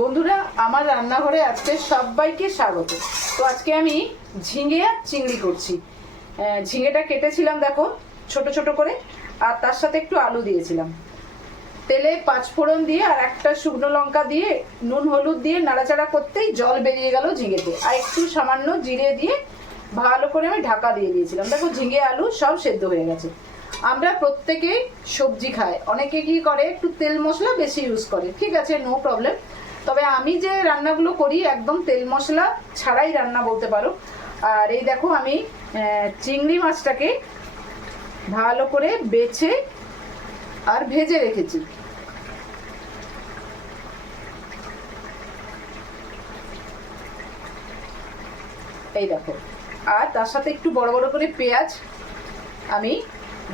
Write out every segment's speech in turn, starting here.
বন্ধুরা, আমার রান্নাঘরে আজকে সবাইকে স্বাগত। তো আজকে আমি ঝিঙে আর চিংড়ি করছি। ঝিঙেটা কেটেছিলাম দেখো ছোট ছোট করে, আর তার সাথে একটু আলু দিয়েছিলাম। তেলে 5 ফোড়ন দিয়ে আর একটা শুকনো লঙ্কা দিয়ে নুন হলুদ দিয়ে নাড়াচাড়া করতেই জল বেরিয়ে গেল ঝিঙেতে, আর একটু সামান্য জিরে দিয়ে ভালো করে আমি ঢাকা দিয়ে দিয়েছিলাম। দেখো ঝিঙে আলু সব সেদ্ধ হয়ে গেছে। আমরা প্রত্যেকেই সবজি খাই, অনেকে কি করে একটু তেল মশলা বেশি ইউজ করে, ঠিক আছে, নো প্রবলেম। তবে আমি যে রান্নাগুলো করি একদম তেল মশলা ছাড়াই রান্না বলতে পারো। আর এই দেখো আমি চিংড়ি মাছটাকে ভালো করে বেছে আর ভেজে রেখেছি। এই দেখো, আর তার সাথে একটু বড় বড় করে পেঁয়াজ আমি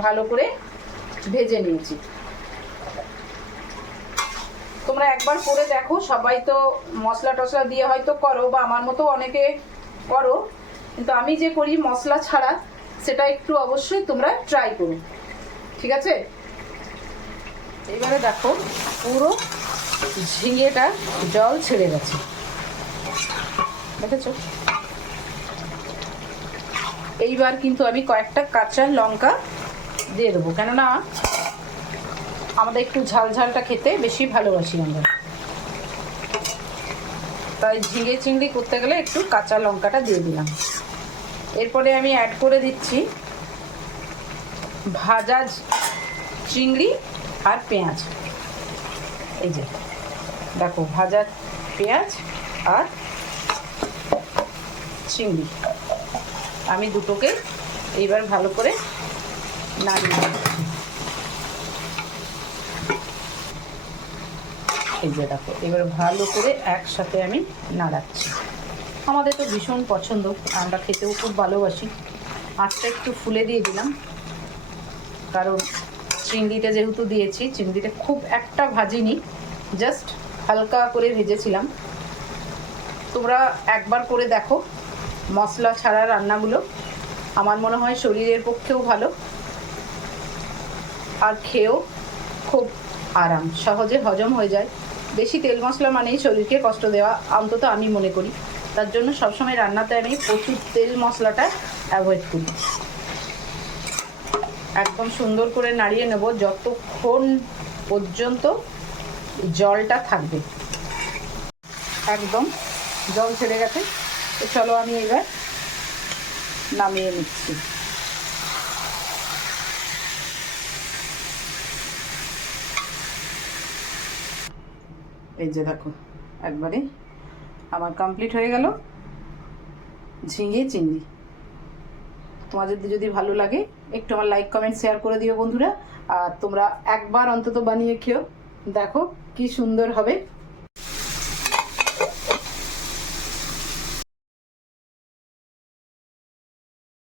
ভালো করে ভেজে নিয়েছি। তোমরা একবার করে দেখো, সবাই তো মশলা টশলা দিয়ে হয়তো করো, বা আমার মতো অনেকে করো, কিন্তু আমি যে করি মশলা ছাড়া, সেটা একটু অবশ্যই তোমরা ট্রাই করো, ঠিক আছে। এবারে দেখো পুরো ঝিঙেটা জল ছেড়ে গেছে, দেখেছো। এইবার কিন্তু আমি কয়েকটা কাঁচা লঙ্কা দিয়ে দেবো, কেননা আমাদের একটু ঝাল ঝালটা খেতে বেশি ভালোবাসি আমরা, তাই ঝিঙে চিংড়ি করতে গেলে একটু কাঁচা লঙ্কাটা দিয়ে দিলাম। এরপরে আমি অ্যাড করে দিচ্ছি ভাজা চিংড়ি আর পেঁয়াজ। এই যে দেখো, ভাজা পেঁয়াজ আর চিংড়ি আমি দুটোকে এইবার ভালো করে নাড়িয়ে দিচ্ছি। এই যে দেখো, এবার ভালো করে একসাথে আমি নাড়াচ্ছি। আমাদের তো ভীষণ পছন্দ, আমরা খেতেও খুব ভালোবাসি। আঁচটা একটু ফুলে দিয়ে দিলাম, কারণ চিংড়িটা যেহেতু দিয়েছি, চিংড়িটা খুব একটা ভাজিনি, জাস্ট হালকা করে ভেজেছিলাম। তোমরা একবার করে দেখো মশলা ছাড়া রান্নাগুলো, আমার মনে হয় শরীরের পক্ষেও ভালো, আর খেয়েও খুব আরাম, সহজে হজম হয়ে যায়। বেশি তেল মশলা মানেই শরীরকে কষ্ট দেওয়া, অন্তত আমি মনে করি। তার জন্য সবসময় রান্নাতে আমি প্রচুর তেল মশলাটা অ্যাভয়েড করি। একদম সুন্দর করে নাড়িয়ে নেব যতক্ষণ পর্যন্ত জলটা থাকবে। একদম জল ছেড়ে গেছে, তো চলো আমি এবার নামিয়ে নিচ্ছি। এই যে দেখো, একবারে আমার কমপ্লিট হয়ে গেল ঝিঙে চিংড়ি। তোমাদের যদি ভালো লাগে একটু আমার লাইক কমেন্ট শেয়ার করে দিও বন্ধুরা, আর তোমরা একবার অন্তত বানিয়ে খেও, দেখো কি সুন্দর হবে।